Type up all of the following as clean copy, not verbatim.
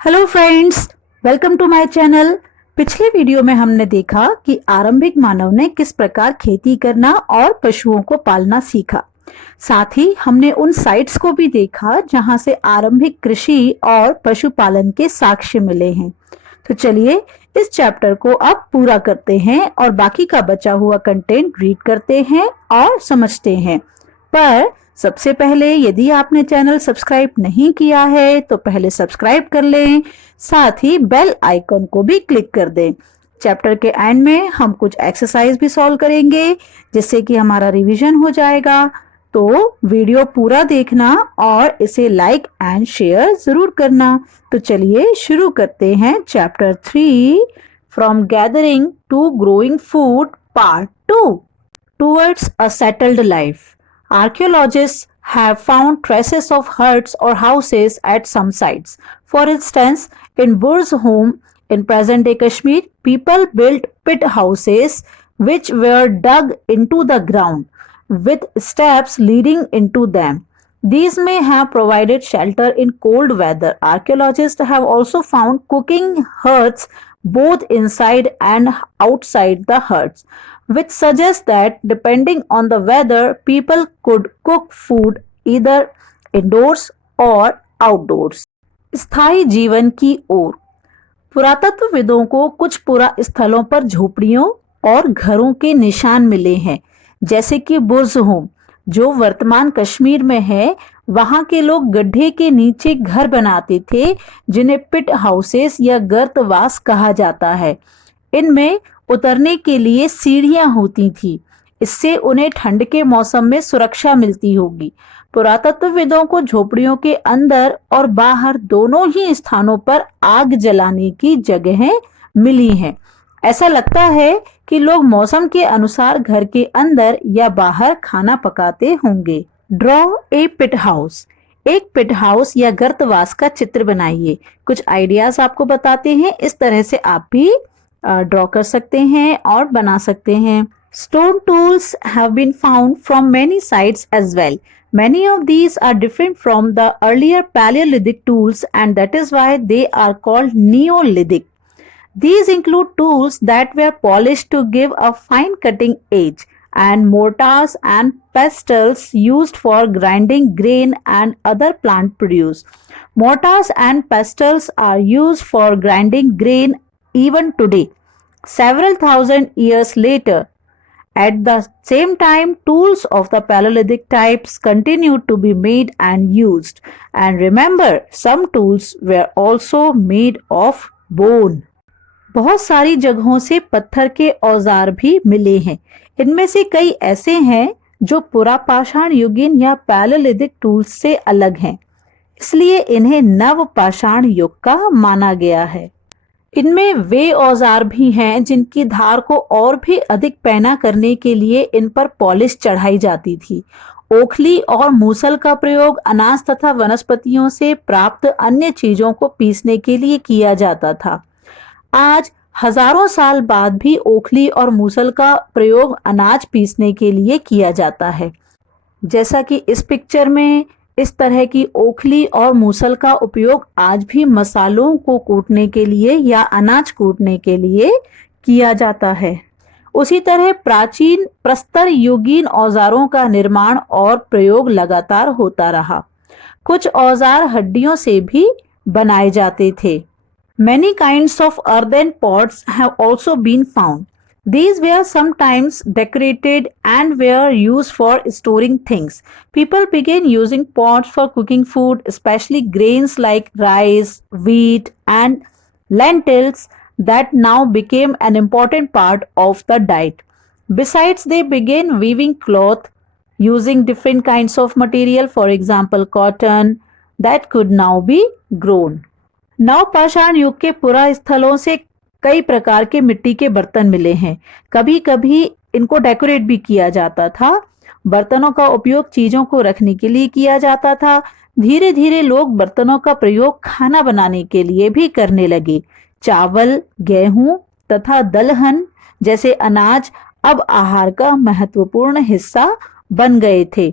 Hello friends, welcome to my channel. पिछले video में हमने देखा कि आरंभिक मानव ने किस प्रकार खेती करना और पशुओं को पालना सीखा। साथ ही हमने उन साइट्स को भी देखा जहां से आरंभिक कृषि और पशुपालन के साक्ष्य मिले हैं। तो चलिए इस चैप्टर को अब पूरा करते हैं और बाकी का बचा हुआ कंटेंट रीड करते हैं और समझते हैं। पर सबसे पहले यदि आपने चैनल सब्सक्राइब नहीं किया है तो पहले सब्सक्राइब कर लें, साथ ही बेल आइकन को भी क्लिक कर दें। चैप्टर के एंड में हम कुछ एक्सरसाइज भी सॉल्व करेंगे जिससे कि हमारा रिवीजन हो जाएगा। तो वीडियो पूरा देखना और इसे लाइक एंड शेयर जरूर करना। तो चलिए शुरू करते हैं chapter 3 from gathering to growing food part 2 towards a settled life. Archaeologists have found traces of huts or houses at some sites. For instance, in Burzhum in present-day Kashmir, people built pit houses which were dug into the ground with steps leading into them. These may have provided shelter in cold weather. Archaeologists have also found cooking huts both inside and outside the huts, which suggests that depending on the weather, people could cook food either indoors or outdoors. स्थायी जीवन की ओर। पुरातत्वविदों को कुछ पुरा स्थलों पर झोपड़ियों और घरों के निशान मिले हैं, जैसे कि बुर्ज़होम जो वर्तमान कश्मीर में है। वहां के लोग गड्ढे के नीचे घर बनाते थे जिन्हें पिट हाउसेस या गर्तवास कहा जाता है। इनमें उतरने के लिए सीढ़ियां होती थी, इससे उन्हें ठंड के मौसम में सुरक्षा मिलती होगी। पुरातत्वविदों को झोपड़ियों के अंदर और बाहर दोनों ही स्थानों पर आग जलाने की जगहें मिली हैं। ऐसा लगता है कि लोग मौसम के अनुसार घर के अंदर या बाहर खाना पकाते होंगे। Draw a pit house. एक पिट हाउस या गर्तवास का चित्र बनाइए। कुछ आइडियाज आपको बताते हैं, इस तरह से आप भी ड्रॉ कर सकते हैं और बना सकते हैं। Stone tools have been found from many sites as well. Many of these are different from the earlier Paleolithic tools, and that is why they are called Neolithic. These include tools that were polished to give a fine cutting edge, and mortars and pestles used for grinding grain and other plant produce. Mortars and pestles are used for grinding grain even today, several thousand years later. At the same time, tools of the Paleolithic types continued to be made and used. And remember, some tools were also made of bone. बहुत सारी जगहों से पत्थर के औजार भी मिले हैं। इनमें से कई ऐसे हैं जो पुरापाषाण युगीन या पैलोलिथिक टूल्स से अलग हैं, इसलिए इन्हें नव पाषाण युग का माना गया है। इनमें वे औजार भी हैं जिनकी धार को और भी अधिक पैना करने के लिए इन पर पॉलिश चढ़ाई जाती थी। ओखली और मूसल का प्रयोग अनाज तथा वनस्पतियों से प्राप्त अन्य चीजों को पीसने के लिए किया जाता था। आज हजारों साल बाद भी ओखली और मूसल का प्रयोग अनाज पीसने के लिए किया जाता है। जैसा कि इस पिक्चर में इस तरह की ओखली और मूसल का उपयोग आज भी मसालों को कूटने के लिए या अनाज कूटने के लिए किया जाता है। उसी तरह प्राचीन प्रस्तर युगीन औजारों का निर्माण और प्रयोग लगातार होता रहा। कुछ औजार हड्डियों से भी बनाए जाते थे। Many kinds of earthen pots have also been found. These were sometimes decorated and were used for storing things. People began using pots for cooking food, especially grains like rice, wheat, and lentils that now became an important part of the diet. Besides, they began weaving cloth using different kinds of material, for example, cotton, that could now be grown. नवपाषाण युग के पुरा स्थलों से कई प्रकार के मिट्टी के बर्तन मिले हैं। कभी कभी इनको डेकोरेट भी किया जाता था। बर्तनों का उपयोग चीजों को रखने के लिए किया जाता था। धीरे धीरे लोग बर्तनों का प्रयोग खाना बनाने के लिए भी करने लगे। चावल, गेहूं तथा दलहन जैसे अनाज अब आहार का महत्वपूर्ण हिस्सा बन गए थे।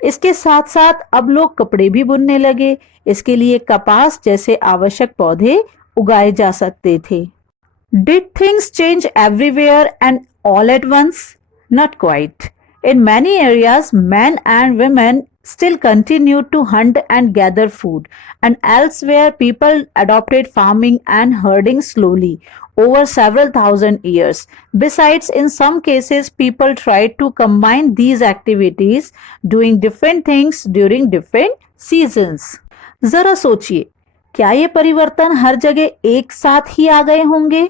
इसके साथ साथ अब लोग कपड़े भी बुनने लगे। इसके लिए कपास जैसे आवश्यक पौधे उगाए जा सकते थे। Did things change everywhere and all at once? Not quite. In many areas, men and women still continued to hunt and gather food, and elsewhere, people adopted farming and herding slowly over several thousand years. Besides, in some cases, people tried to combine these activities, doing different things during different seasons. जरा सोचिए, क्या ये परिवर्तन हर जगह एक साथ ही आ गए होंगे?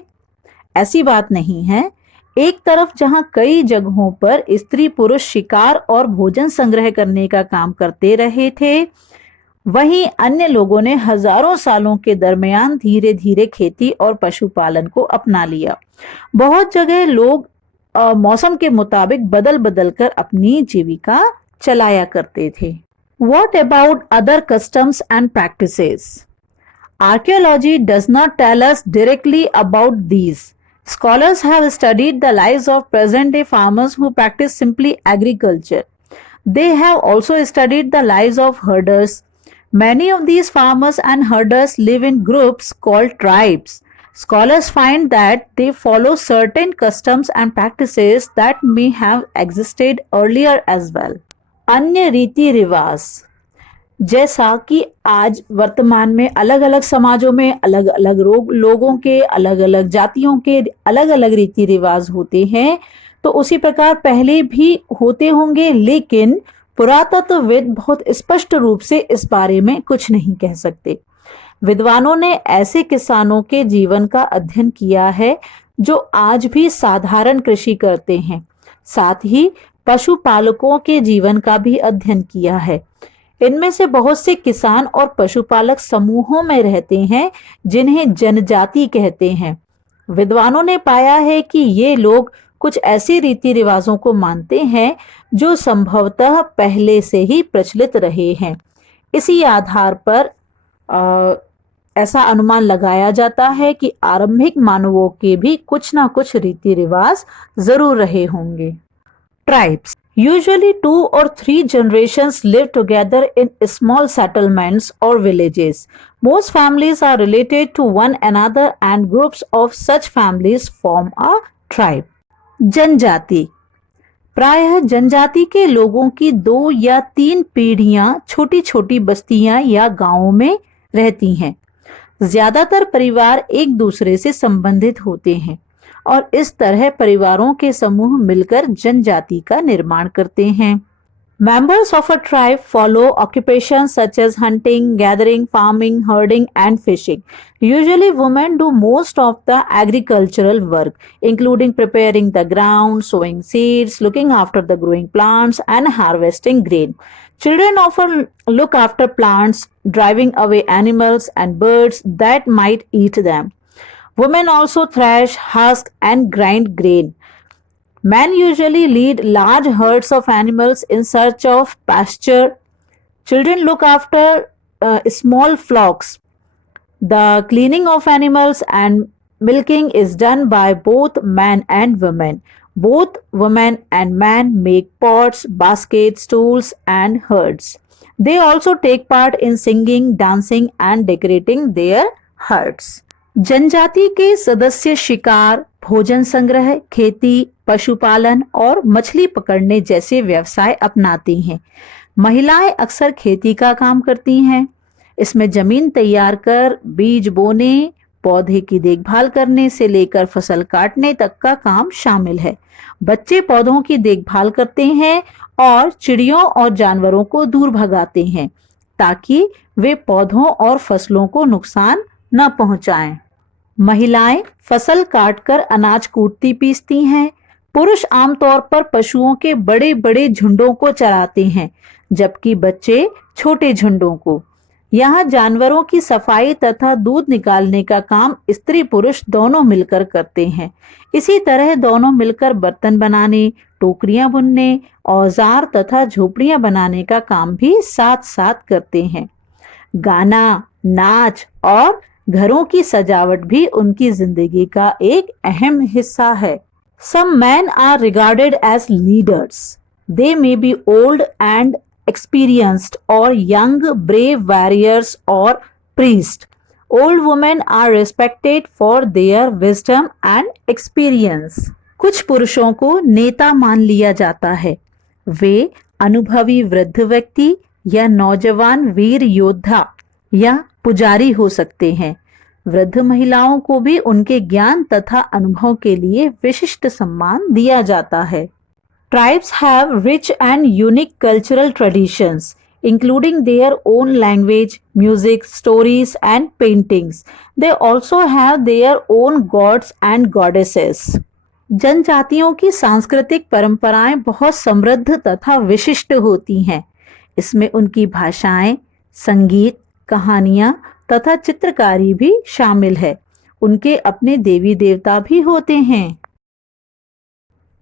ऐसी बात नहीं है। एक तरफ जहां कई जगहों पर स्त्री पुरुष शिकार और भोजन संग्रह करने का काम करते रहे थे, वहीं अन्य लोगों ने हजारों सालों के दरमियान धीरे धीरे खेती और पशुपालन को अपना लिया। बहुत जगह लोग मौसम के मुताबिक बदल बदल कर अपनी जीविका चलाया करते थे। What about other customs and practices? Archaeology does not tell us directly about these. Scholars have studied the lives of present-day farmers who practice simply agriculture. They have also studied the lives of herders. Many of these farmers and herders live in groups called tribes. Scholars find that they follow certain customs and practices that may have existed earlier as well. अन्य रीति रिवाज, जैसा कि आज वर्तमान में अलग अलग समाजों में अलग अलग लोगों के अलग अलग जातियों के अलग अलग रीति रिवाज होते हैं, तो उसी प्रकार पहले भी होते होंगे, लेकिन पुरातत्वविद बहुत स्पष्ट रूप से इस बारे में कुछ नहीं कह सकते। विद्वानों ने ऐसे किसानों के जीवन का अध्ययन किया है जो आज भी साधारण कृषि करते हैं। साथ ही पशुपालकों के जीवन का भी अध्ययन किया है। इनमें से बहुत से किसान और पशुपालक समूहों में रहते हैं जिन्हें जनजाति कहते हैं। विद्वानों ने पाया है कि ये लोग कुछ ऐसे रीति रिवाजों को मानते हैं जो संभवतः पहले से ही प्रचलित रहे हैं। इसी आधार पर ऐसा अनुमान लगाया जाता है कि आरंभिक मानवों के भी कुछ ना कुछ रीति रिवाज जरूर रहे होंगे। Tribes. Usually 2 or 3 generations live together in small settlements or villages. Most families are related to one another and groups of such families form a tribe. जनजाति, प्रायः जनजाति के लोगों की 2 या 3 पीढ़ियां छोटी छोटी बस्तियां या गांवों में रहती हैं। ज्यादातर परिवार एक दूसरे से संबंधित होते हैं और इस तरह परिवारों के समूह मिलकर जनजाति का निर्माण करते हैं। Members of a tribe follow occupations such as hunting, gathering, farming, herding, and fishing. Usually, women do most of the agricultural work, including preparing the ground, sowing seeds, looking after the growing plants, and harvesting grain. Children often look after plants, driving away animals and birds that might eat them. Women also thresh, husk, and grind grain. Men usually lead large herds of animals in search of pasture. Children look after small flocks. The cleaning of animals and milking is done by both men and women. Both women and men make pots, baskets, tools, and herds. They also take part in singing, dancing, and decorating their herds. जनजाति के सदस्य शिकार, भोजन संग्रह, खेती, पशुपालन और मछली पकड़ने जैसे व्यवसाय अपनाती हैं। महिलाएं अक्सर खेती का काम करती हैं। इसमें जमीन तैयार कर बीज बोने, पौधे की देखभाल करने से लेकर फसल काटने तक का काम शामिल है। बच्चे पौधों की देखभाल करते हैं और चिड़ियों और जानवरों को दूर भगाते हैं ताकि वे पौधों और फसलों को नुकसान न पहुंचाएं। महिलाएं फसल काटकर अनाज कूटती पीसती हैं। पुरुष आमतौर पर पशुओं के बड़े बड़े झुंडों को चराते हैं, जबकि बच्चे छोटे झुंडों को। यहाँ जानवरों की सफाई तथा दूध निकालने का काम स्त्री पुरुष दोनों मिलकर करते हैं। इसी तरह दोनों मिलकर बर्तन बनाने, टोकरियां बुनने, औजार तथा झोपड़ियां बनाने का काम भी साथ साथ करते हैं। गाना, नाच और घरों की सजावट भी उनकी जिंदगी का एक अहम हिस्सा है। Some men are regarded as leaders. They may be old and experienced or young brave warriors or priests. Old women are respected for their wisdom and experience. कुछ पुरुषों को नेता मान लिया जाता है। वे अनुभवी वृद्ध व्यक्ति या नौजवान वीर योद्धा या पुजारी हो सकते हैं। वृद्ध महिलाओं को भी उनके ज्ञान तथा अनुभव के लिए विशिष्ट सम्मान दिया जाता है। Tribes have rich and unique cultural traditions, including their own language, music, stories, and paintings. They also have their own gods and goddesses. जनजातियों की सांस्कृतिक परंपराएं बहुत समृद्ध तथा विशिष्ट होती हैं। इसमें उनकी भाषाएं, संगीत, कहानियां तथा चित्रकारी भी शामिल है। उनके अपने देवी देवता भी होते हैं।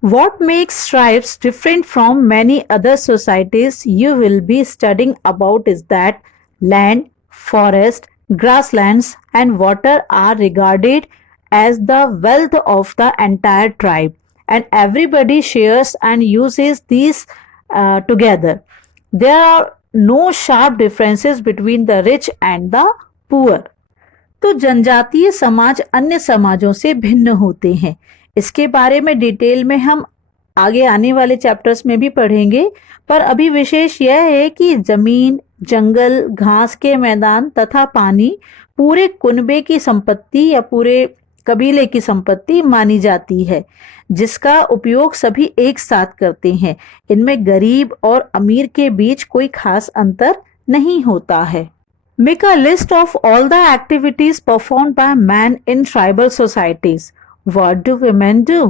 What makes tribes different from many other societies you will be studying about is that land, forest, grasslands and water are regarded as the wealth of the entire tribe, and everybody shares and uses these together. There are no sharp differences between the rich and the poor. तो जनजातीय समाज अन्य समाजों से भिन्न होते हैं। इसके बारे में डिटेल में हम आगे आने वाले चैप्टर्स में भी पढ़ेंगे, पर अभी विशेष यह है कि जमीन, जंगल, घास के मैदान तथा पानी पूरे कुनबे की संपत्ति या पूरे कबीले की संपत्ति मानी जाती है, जिसका उपयोग सभी एक साथ करते हैं। इनमें गरीब और अमीर के बीच कोई खास अंतर नहीं होता है। Make a list of all the activities performed by men in tribal societies. What do women do?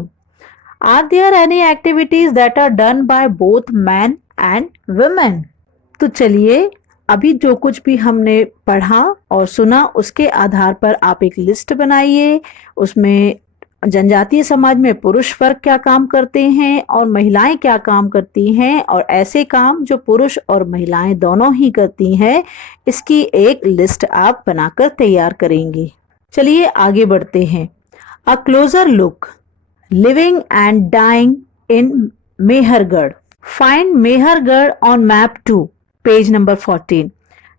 Are there any activities that are done by both men and women? तो चलिए अभी जो कुछ भी हमने पढ़ा और सुना उसके आधार पर आप एक लिस्ट बनाइए। उसमें जनजातीय समाज में पुरुष वर्ग क्या काम करते हैं और महिलाएं क्या काम करती हैं, और ऐसे काम जो पुरुष और महिलाएं दोनों ही करती हैं, इसकी एक लिस्ट आप बनाकर तैयार करेंगे। चलिए आगे बढ़ते हैं। A closer look. Living and dying in Mehergarh. Find Mehergarh on map 2, page number 14.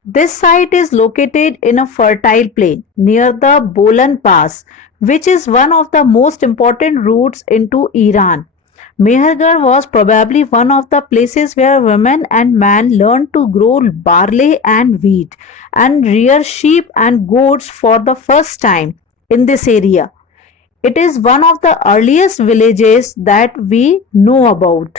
This site is located in a fertile plain near the Bolan Pass, which is one of the most important routes into Iran. Mehergarh was probably one of the places where women and men learned to grow barley and wheat and rear sheep and goats for the first time in this area. It is one of the earliest villages that we know about.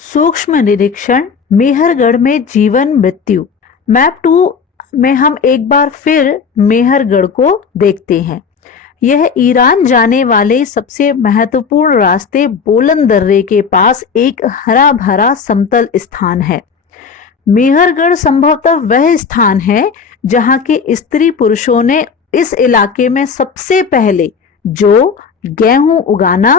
सूक्ष्म निरीक्षण, मेहरगढ़ में जीवन मृत्यु। Map 2 में हम एक बार फिर मेहरगढ़ को देखते हैं। यह ईरान जाने वाले सबसे महत्वपूर्ण रास्ते बोलन दर्रे के पास एक हरा भरा समतल स्थान है। मेहरगढ़ संभवतः वह स्थान है जहां के स्त्री पुरुषों ने इस इलाके में सबसे पहले जो गेहूं उगाना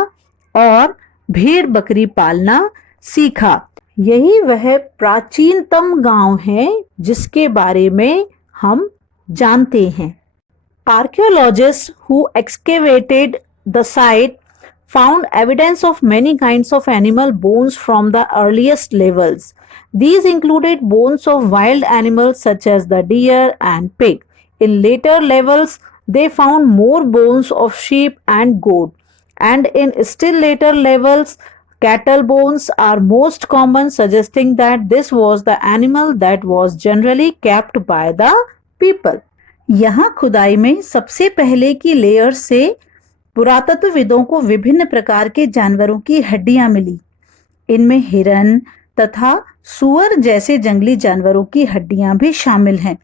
और भेड़ बकरी पालना सीखा। यही वह प्राचीनतम गांव है जिसके बारे में हम जानते हैं। Archaeologists who excavated the site found evidence of many kinds of animal bones from the earliest levels. These included bones of wild animals such as the deer and pig. In later levels, they found more bones of sheep and goat, and in still later levels, cattle bones are most common, suggesting that this was the animal that was generally kept by the people. यहाँ खुदाई में सबसे पहले की layer से पुरातत्वविदों को विभिन्न प्रकार के जानवरों की हड्डियां मिली। इनमें हिरन तथा सुअर जैसे जंगली जानवरों की हड्डियां भी शामिल हैं।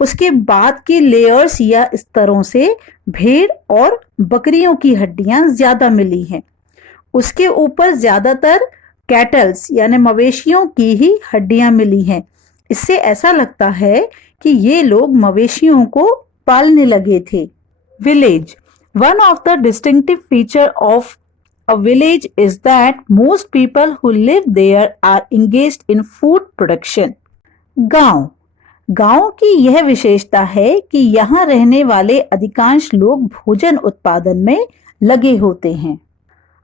उसके बाद के लेयर्स या स्तरों से भेड़ और बकरियों की हड्डियां ज्यादा मिली हैं। उसके ऊपर ज्यादातर कैटल्स यानी मवेशियों की ही हड्डियां मिली हैं। इससे ऐसा लगता है कि ये लोग मवेशियों को पालने लगे थे। Village, one of the distinctive feature of a village is that most people who live there are engaged in food production. गांव, गांव की यह विशेषता है कि यहाँ रहने वाले अधिकांश लोग भोजन उत्पादन में लगे होते हैं।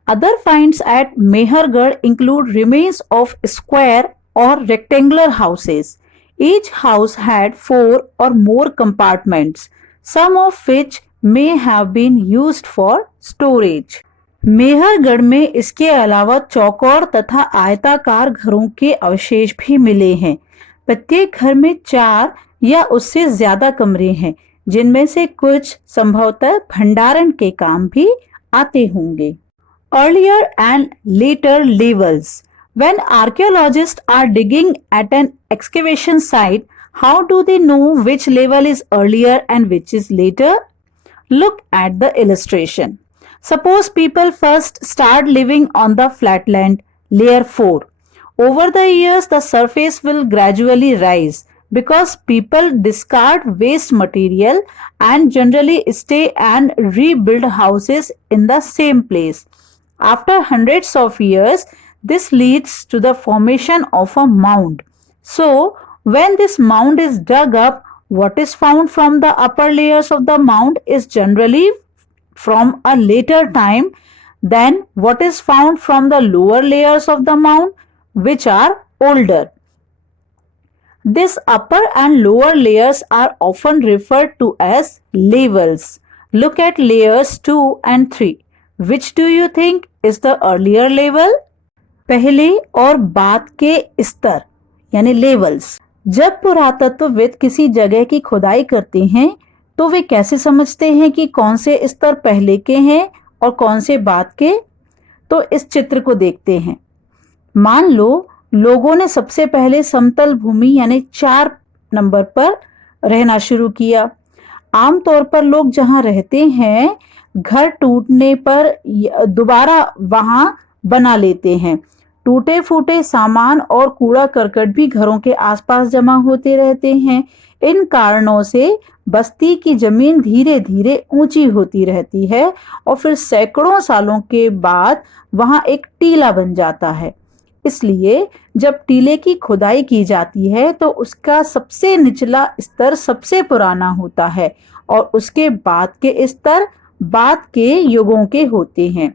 Other finds at Mehergarh include remains of square or rectangular houses. Each house had 4 or more compartments, some of which may have been used for storage. Mehrgarh में इसके अलावा चौकोर तथा आयताकार घरों के अवशेष भी मिले हैं। प्रत्येक घर में 4 या उससे ज्यादा कमरे हैं, जिनमें से कुछ संभवतः भंडारण के काम भी आते होंगे। Earlier and later levels. When archaeologists are digging at an excavation site, how do they know which level is earlier and which is later? Look at the illustration. Suppose people first start living on the flatland, layer 4. Over the years, the surface will gradually rise because people discard waste material and generally stay and rebuild houses in the same place. After hundreds of years, this leads to the formation of a mound. So, when this mound is dug up, what is found from the upper layers of the mound is generally from a later time than what is found from the lower layers of the mound, which are older. These upper and lower layers are often referred to as levels. Look at layers 2 and 3. Which do you think is the earlier level? पहले और बाद के स्तर यानी levels. जब पुरातत्वविद किसी जगह की खुदाई करते हैं तो वे कैसे समझते हैं कि कौन से स्तर पहले के हैं और कौन से बाद के? तो इस चित्र को देखते हैं। मान लो लोगों ने सबसे पहले समतल भूमि यानी 4 नंबर पर रहना शुरू किया। आमतौर पर लोग जहां रहते हैं घर टूटने पर दोबारा वहां बना लेते हैं। टूटे फूटे सामान और कूड़ा करकट भी घरों के आसपास जमा होते रहते हैं। इन कारणों से बस्ती की जमीन धीरे धीरे ऊंची होती रहती है और फिर सैकड़ों सालों के बाद वहां एक टीला बन जाता है। इसलिए जब टीले की खुदाई की जाती है तो उसका सबसे निचला स्तर सबसे पुराना होता है और उसके बाद के स्तर बाद के युगों के होते हैं।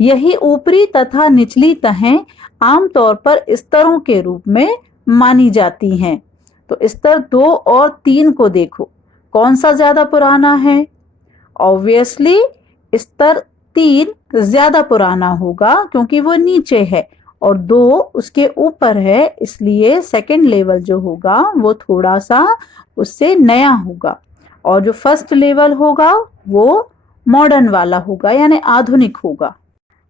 यही ऊपरी तथा निचली तहें आमतौर पर स्तरों के रूप में मानी जाती हैं। तो स्तर 2 और 3 को देखो, कौन सा ज्यादा पुराना है? ऑब्वियसली स्तर 3 ज्यादा पुराना होगा क्योंकि वो नीचे है और 2 उसके ऊपर है, इसलिए सेकंड लेवल जो होगा वो थोड़ा सा उससे नया होगा और जो फर्स्ट लेवल होगा वो मॉडर्न वाला होगा यानी आधुनिक होगा।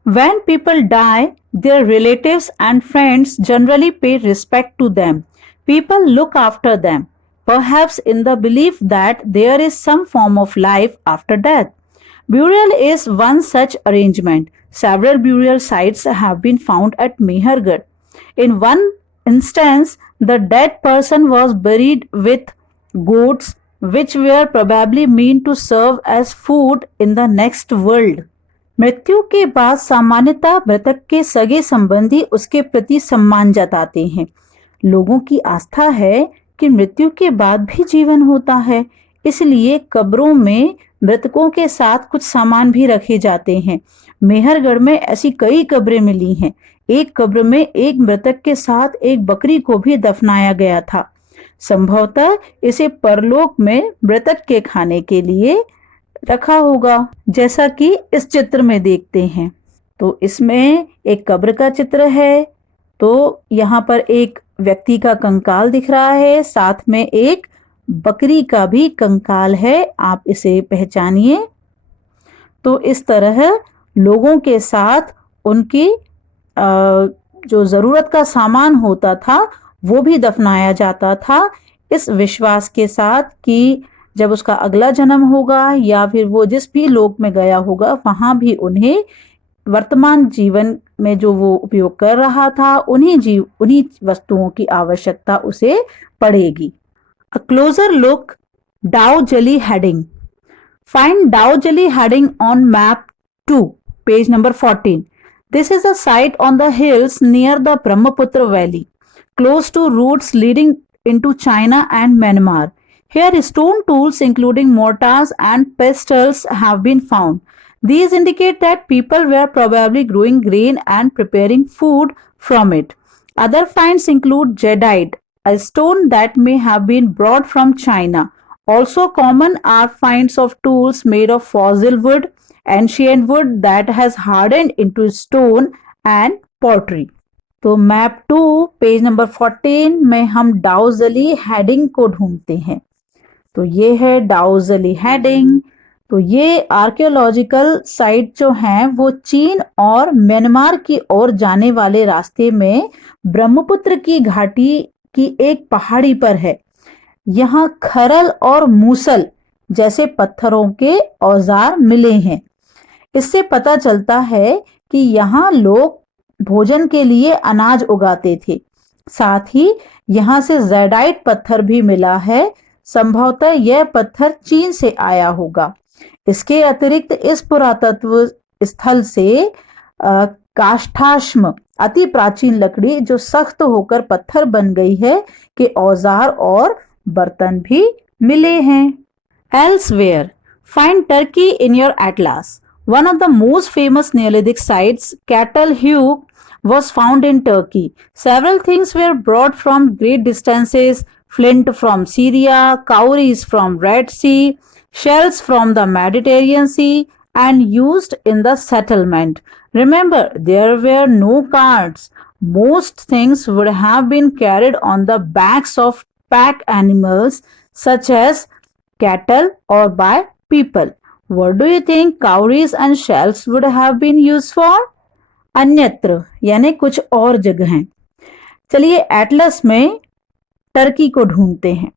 When people die, their relatives and friends generally pay respect to them. People look after them, perhaps in the belief that there is some form of life after death. Burial is one such arrangement. Several burial sites have been found at Mehergarh. In one instance, the dead person was buried with goats, which were probably meant to serve as food in the next world. मृत्यु के बाद सामान्यतः मृतक के सगे संबंधी उसके प्रति सम्मान जताते हैं। लोगों की आस्था है कि मृत्यु के बाद भी जीवन होता है, इसलिए कब्रों में मृतकों के साथ कुछ सामान भी रखे जाते हैं। मेहरगढ़ में ऐसी कई कब्रें मिली हैं। एक कब्र में एक मृतक के साथ एक बकरी को भी दफनाया गया था। संभवतः इसे परलोक में मृतक के खाने के लिए रखा होगा, जैसा कि इस चित्र में देखते हैं। तो इसमें एक कब्र का चित्र है, तो यहाँ पर एक व्यक्ति का कंकाल दिख रहा है, साथ में एक बकरी का भी कंकाल है, आप इसे पहचानिए। तो इस तरह लोगों के साथ उनकी जो जरूरत का सामान होता था वो भी दफनाया जाता था, इस विश्वास के साथ कि जब उसका अगला जन्म होगा या फिर वो जिस भी लोक में गया होगा वहां भी उन्हें वर्तमान जीवन में जो वो उपयोग कर रहा था उन्हीं वस्तुओं की आवश्यकता उसे पड़ेगी। A closer look, Dowjali heading. Find Dowjali heading on map 2, page number 14. This is a site on the hills near the Brahmaputra Valley, close to routes leading into China and Myanmar. Here stone tools including mortars and pestles have been found. These indicate that people were probably growing grain and preparing food from it. Other finds include jadeite, a stone that may have been brought from China. Also common are finds of tools made of fossil wood, ancient wood that has hardened into stone and pottery. तो map 2 page number 14 में हम डाउजली heading को ढूंढते हैं। तो ये है डाउजली heading. तो ये आर्कियोलॉजिकल साइट जो है वो चीन और म्यांमार की ओर जाने वाले रास्ते में ब्रह्मपुत्र की घाटी की एक पहाड़ी पर है। यहाँ खरल और मूसल जैसे पत्थरों के औजार मिले हैं। इससे पता चलता है कि यहाँ लोग भोजन के लिए अनाज उगाते थे। साथ ही यहाँ से ज़ेडाइट पत्थर भी मिला है। संभवतः यह पत्थर चीन से आया होगा। इसके अतिरिक्त इस पुरातत्व स्थल से काष्ठाश्म अति प्राचीन लकड़ी जो सख्त होकर पत्थर बन गई है के औजार और बर्तन भी मिले हैं। Elsewhere, find Turkey in your atlas. One of the most famous Neolithic sites, Kettle Hugh, was found in Turkey. Several things were brought from great distances: flint from Syria, cowries from Red Sea, shells from the Mediterranean Sea, and used in the settlement. Remember, there were no carts. Most things would have been carried on the backs of pack animals such as cattle or by people. What do you think cowries and shells would have been used for? अन्यत्र यानी कुछ और जगह। चलिए Atlas में Turkey को ढूंढते हैं।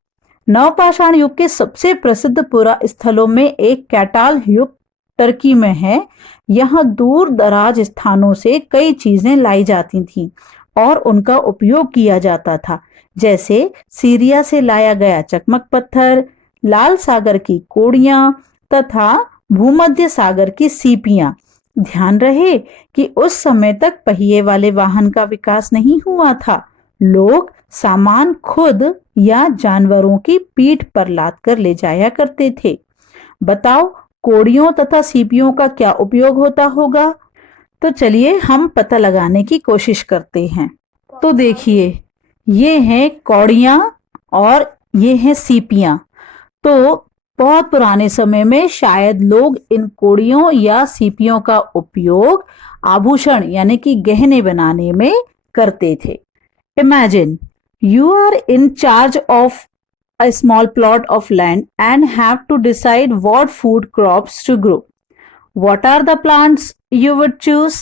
नवपाषाण युग के सबसे प्रसिद्ध पुरा स्थलों में एक कैटाल युग टर्की में है। यहाँ दूर दराज स्थानों से कई चीजें लाई जाती थीं और उनका उपयोग किया जाता था, जैसे सीरिया से लाया गया चकमक पत्थर, लाल सागर की कोड़ियां तथा भूमध्य सागर की सीपियां। ध्यान रहे कि उस समय तक पहिए वाले वाहन का विकास नहीं हुआ था। लोग सामान खुद या जानवरों की पीठ पर लाद कर ले जाया करते थे। बताओ कोड़ियों तथा सीपियों का क्या उपयोग होता होगा? तो चलिए हम पता लगाने की कोशिश करते हैं। तो देखिए ये हैं कौड़ियां और ये हैं सीपियां। तो बहुत पुराने समय में शायद लोग इन कोड़ियों या सीपियों का उपयोग आभूषण यानी कि गहने बनाने में करते थे। Imagine you are in charge of a small plot of land and have to decide what food crops to grow. What are the plants you would choose?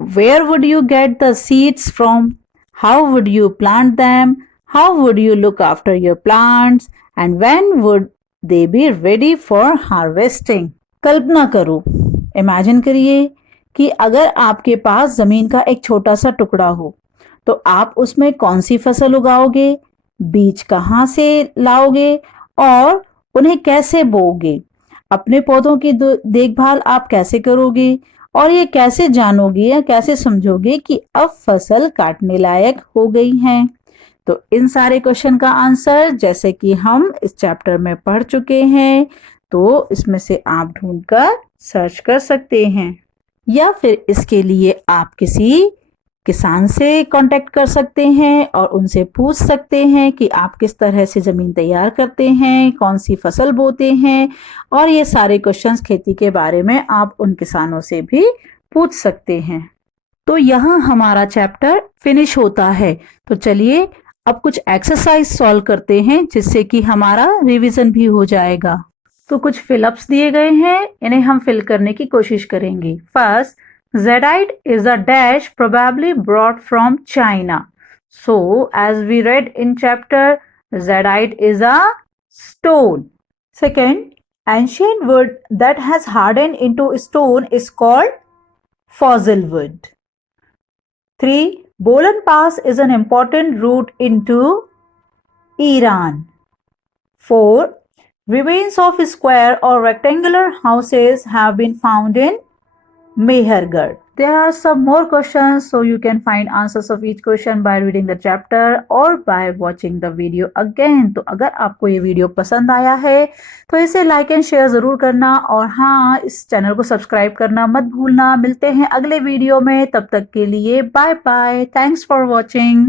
Where would you get the seeds from? How would you plant them? How would you look after your plants? And when would they be ready for harvesting? कल्पना करो, imagine करिए कि अगर आपके पास जमीन का एक छोटा सा टुकड़ा हो तो आप उसमें कौन सी फसल उगाओगे, बीज कहाँ से लाओगे और उन्हें कैसे बोओगे? अपने पौधों की देखभाल आप कैसे करोगे और ये कैसे जानोगे या कैसे समझोगे कि अब फसल काटने लायक हो गई है? तो इन सारे क्वेश्चन का आंसर जैसे कि हम इस चैप्टर में पढ़ चुके हैं, तो इसमें से आप ढूंढकर सर्च कर सकते हैं या फिर इसके लिए आप किसी किसान से कांटेक्ट कर सकते हैं और उनसे पूछ सकते हैं कि आप किस तरह से ज़मीन तैयार करते हैं, कौन सी फसल बोते हैं, और ये सारे क्वेश्चंस खेती के बारे में आप उन किसानों से भी पूछ सकते हैं। तो यहाँ हमारा चैप्टर फिनिश होता है। तो चलिए अब कुछ एक्सरसाइज सॉल्व करते हैं जिससे कि हमारा रिवीजन भी हो जाएगा। तो कुछ फिलअप्स दिए गए हैं, इन्हें हम फिल करने की कोशिश करेंगे। First, Zeddite is a dash probably brought from China. So, as we read in chapter, Zeddite is a stone. Second, ancient wood that has hardened into stone is called fossil wood. 3. Bolan Pass is an important route into Iran. 4. Remains of square or rectangular houses have been found in Mehergarh. There are some more questions, so you can find answers of each question by reading the chapter or by watching the video again. तो अगर आपको ये video पसंद आया है तो इसे like and share ज़रूर करना, और हाँ, इस चैनल को सब्सक्राइब करना मत भूलना। मिलते हैं अगले वीडियो में, तब तक के लिए bye bye. Thanks for watching.